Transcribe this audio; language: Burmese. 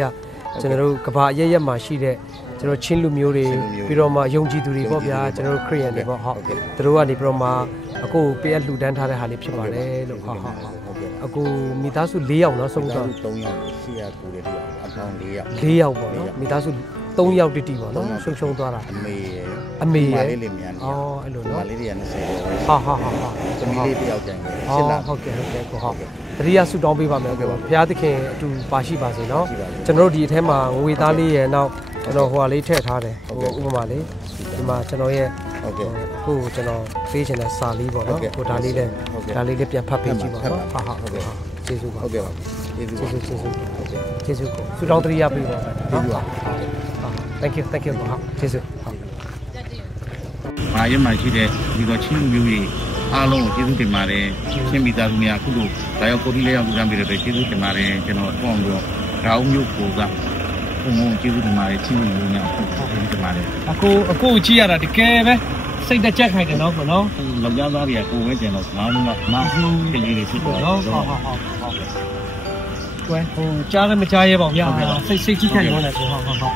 တွေကကျွန်တော်တို့ကဘာအရရက်မှာရှိတဲ့ကျွန်တော်ချင်းလူမျိုးတွေပြီးတော့မှယုံကြည်သူတွေပေါ့ဗျာကျွန်တော်တို့ခရစ်ယာန်တွေပေါ့ဟုတ်သူတို့ကနေပြီးတော့မှအခုပေးအလှူဒန်းထားတဲ့ဟာလေးဖြစ်ပါတယ်လို့ဟုတ်အခုမိသားစု4ယောက်နော်ဆုံးတော့3ယောက်ရှိရကိုတယ်အပေါင်း4ယောက်4ယောက်ပေါ့နော်မိသားစု3ယောက်တိတိပေါ့နော်ရှုံသွားတာအမေရလေးလေးမြန်အော်အဲ့လိုနော်လေးတွေက20ဟာသမီးလေးတယောက်ကျန်တယ်ရှင်းလားဟုတ်ကဲ့ကိုဟုတ်တတိယဆုတောင်းပေးပါမယ်ဘုရားသခင်အတူပါရှိပါစေနော်ကျွန်တော်တို့ဒီအထဲမှာငွေသားလေးရဲ့နောက်ကျွန်တော်ဟိုဟာလေးထည့်ထားတယ်ဟိုဥပမာလေးဒီမှာကျွန်တော်ရဲ့ဟုတ်ကဲ့ကိုကျွန်တော်ပေးချင်တဲ့စာလေးပေါ့နော်ဟိုဒါလေးလည်းပြန်ဖတ်ပေးကြည့်ပါနော်ဟုတ်ကဲ့ကျေးဇူးပါဟုတ်ကဲ့ပါကျေးဇူးကိုဆုတောင်းတရိယာပေးပါနော်Thank you ဟုတ်ကျေးဇူးဟုတ်မာရမှာရှိတဲ့ဒီတော့ချင်းမျိုးကြီးအားလုံးကိုကျေးဇူးတင်ပါတယ်ချင်းမိသားစုများအခုလိုဒါရောက်ကိုဒီလေးရောက်လူတန်းပြီးတော့ကျေးဇူးတင်ပါတယ်ကျွန်တော်ပေါ့ပြီးတော့ဓာတ်မျိုးကိုကဘုံဘုံကျေးဇူးတင်ပါတယ်ချင်းမျိုးများအခုကျေးဇူးတင်ပါတယ်အခုကြည့်ရတာတကယ်ပဲစိတ်တကြက်ခိုင်တယ်နော်ကိုနော်လောက်ရသားတွေကကိုပဲကျန်တော့ငါးလုံးကမားကလေးတွေဖြစ်တော့ဟုတ်ကွယ်ဟိုကြားလည်းမကြားရဲပါဘူးဗျာစိတ်ကြီးခိုင်နေတယ်ကိုဟုတ်